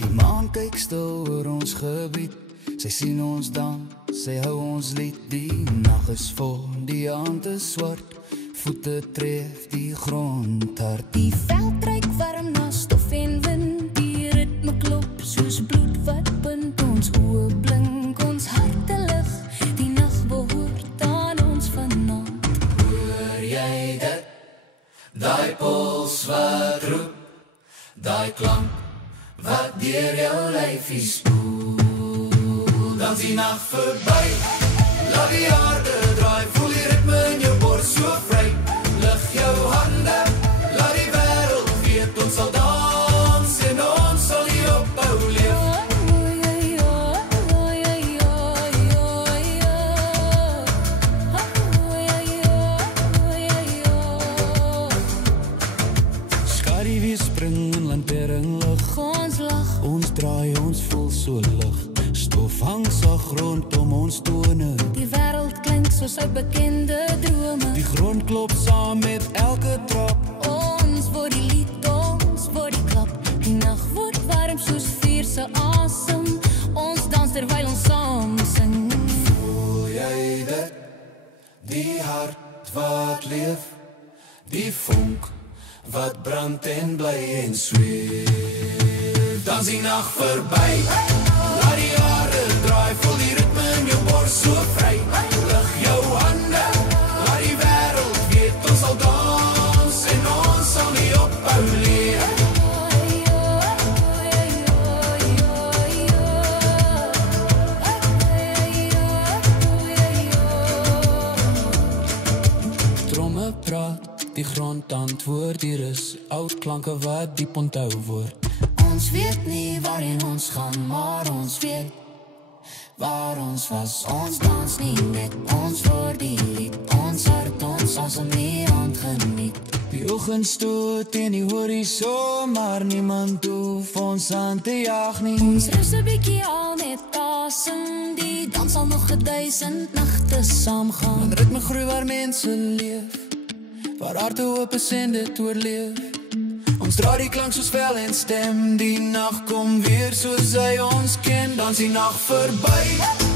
Die maan kyk stil oor ons gebied. Sy sien ons dan, sy hou ons lied. Die nag is vol, die aand is swart. Voete tref die grond hard. Die veld ruik warm na stof en wind. Die ritme klop soos bloed wat punt. Ons oë blink, ons harte lig. Die nag behoort aan ons vanaand. Hoor jy dit? Daai puls wat roep, daai klank wat deur jou lyfie spoel. Dan is die nag verby, laat die aarde draai. Voel die ritme in jou borst so vry. Lig jou hande, laat die wêreld weet. Ons sal dans en ons sal hier ophou leef. Skadu weer spring en lantering lig. Ons lag, Ons draai, ons voel so lig. Stof hang sag rondom ons tone. die wêreld klink soos uit bekende drome. Die grond klop saam met elke trap. Ons word die lied, ons word die klap. Die nag word warm soos vuur se asem. Ons dans terwyl ons saam sing. Voel jy dit? Die hart wat leef, die vonk wat brand en bly en zweef. Dan is die nag verby, laat die aarde draai. Voel die ritme in jou borst so vry. Lig jou hande, laat die wêreld weet. Ons sal dans en ons sal nie ophou leef. Tromme praat, die grond antwoord. Hier is oud klanke wat diep onthou word. Ons weet nie waarheen ons gaan, maar ons weet waar ons was. Ons dans nie net, ons word die lied. Ons hart, ons asem nie aangeniet. Die oggend stoot in die horison, maar niemand hoef ons aan te jaag nie. Ons rus 'n bietjie al net asem. Die dans sal nog 1000 nagte saamgaan. Want ritme groei waar mense leef, waar harte oop is en dit oorleef. Ons dra die klank soos vel en stem. Die nag kom weer soos hy ons ken. Dan is die nag verby.